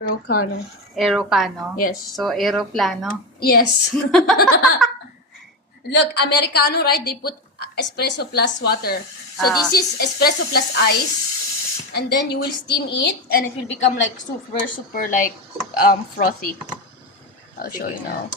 Aerocano. Aerocano? Yes. So, aeroplano? Yes. Look, Americano, right? They put espresso plus water. So this is espresso plus ice. And then you will steam it and it will become like super like frothy. I'll show you now.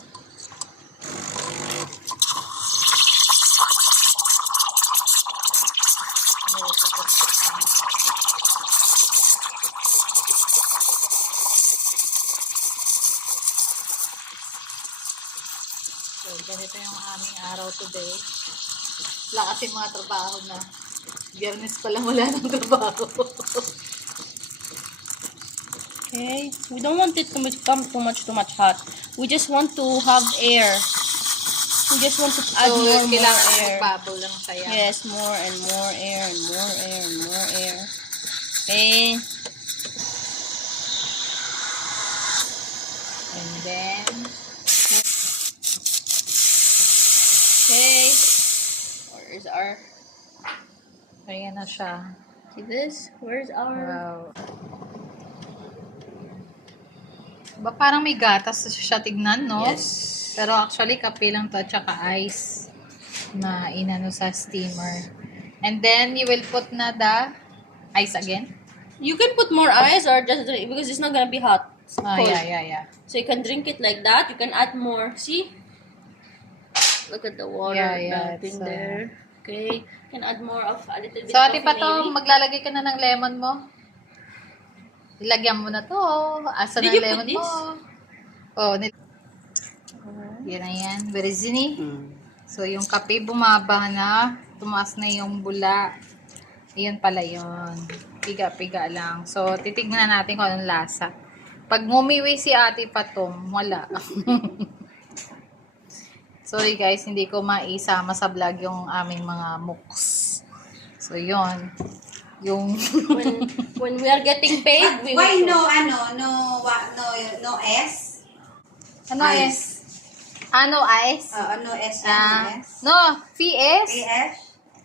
So, ganito yung aming araw today. Wala kasi mga trabaho na. Biyernes pa lang wala ng trabaho. Okay. We don't want it to become too much hot. We just want to have air. We just want to add So, more kailangan air. magbabaw lang siya. Yes, more and more air and more air and more air. Okay. And then, Okay. Where's our... ayan na siya. See this? Where's our... Wow. Ba, parang may gatas siya tignan, no? Yes. Pero actually, kape lang to at saka ice na inano sa steamer. And then, you will put na the ice again? You can put more ice or just drink because it's not gonna be hot. It's Oh, cold. yeah. So you can drink it like that. You can add more. See? Look at the water Yeah, melting it's, there. Okay. You can add more of a little bit So, ate of pa to, maybe. maglalagay ka na ng lemon mo? Ilagyan mo na to. Asa Did na you lemon put this? mo? Oh, yan na yan. Very zini. So, yung kape bumaba na. Tumaas na yung bula. Ayan pala yun. Piga-piga lang. So, titignan natin kung anong lasa. Pag ngumiwi si ate Patom, wala. Sorry guys, hindi ko maisama sa vlog yung aming mga mooks. So, yun. Yung... when we are getting paid, we Why will no, show. no S? ano Ice. es? Ano ice? No S, no S? No, PS. PS?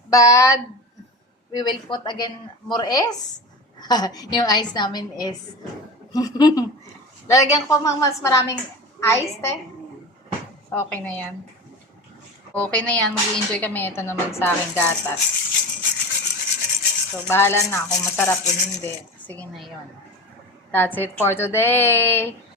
But, we will put again more S. Yung ice namin is. Lalagyan ko mas maraming ice, te. Okay na yan. Okay na yan. Mag-enjoy kami. Ito naman sa aking gatas. So, bahala na kung masarap o hindi. Sige na yon. That's it for today.